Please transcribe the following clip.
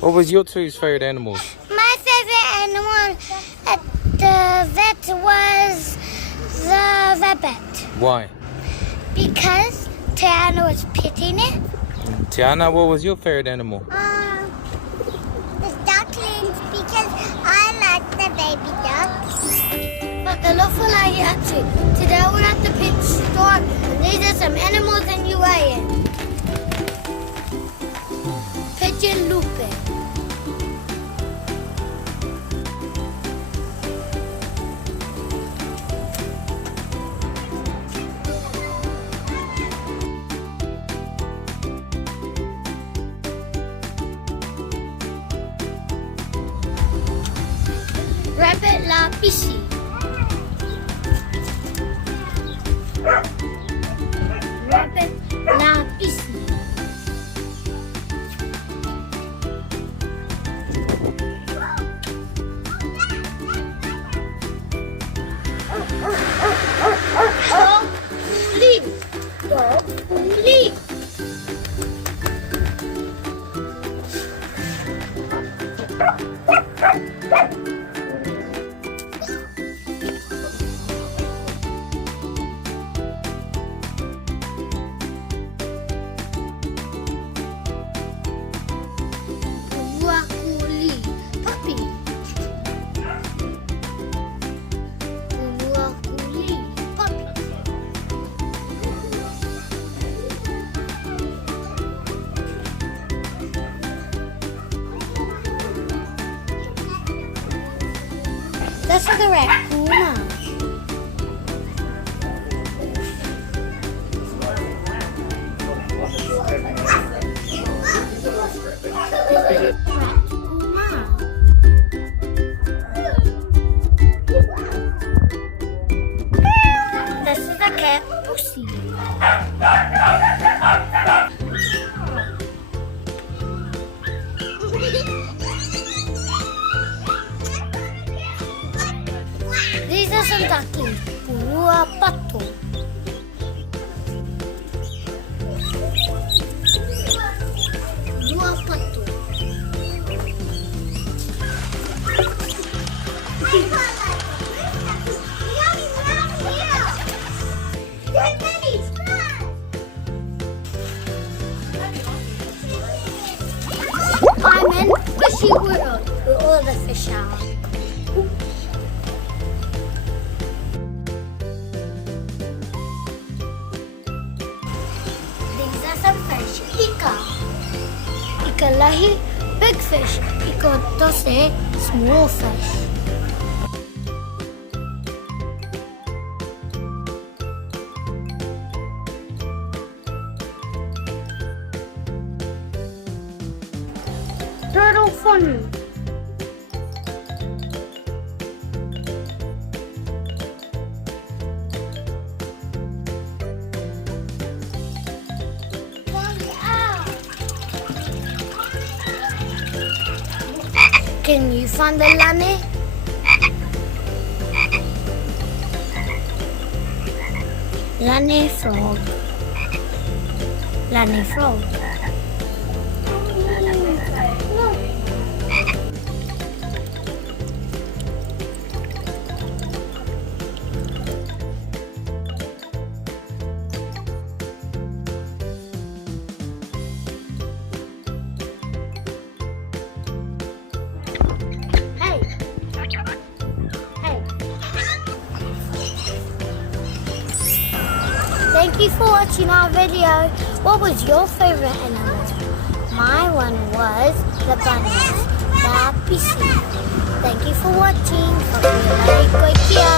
What was your two's favourite animals? My favorite animal at the vet was the rabbit Why? because Tiana was petting it. Tiana, what was your favourite animal? The ducklings because I like the baby ducks. Fakaue lahi atu. Today we're at the pet store and these are some animals in Niuean. Pigeon lupe. Rabbit la pisi. Rabbit la pisi. Koni-Leigh. Koni-Leigh. Puppy. Koni-Leigh. Puppy. This is a raccoon now. This is a cat pussy. These are some ducklings. Purua pato. Purua pato. I'm in fishy world where all the fish are. These are some fish. Ika lahi, big fish. Ika tose, small fish. Turtle funny. Can you find the lahi? Lahi frog. Lahi frog. Thank you for watching our video. What was your favorite animal? My one was the bunnies, the pisi. Thank you for watching. Fakaue-Leigh.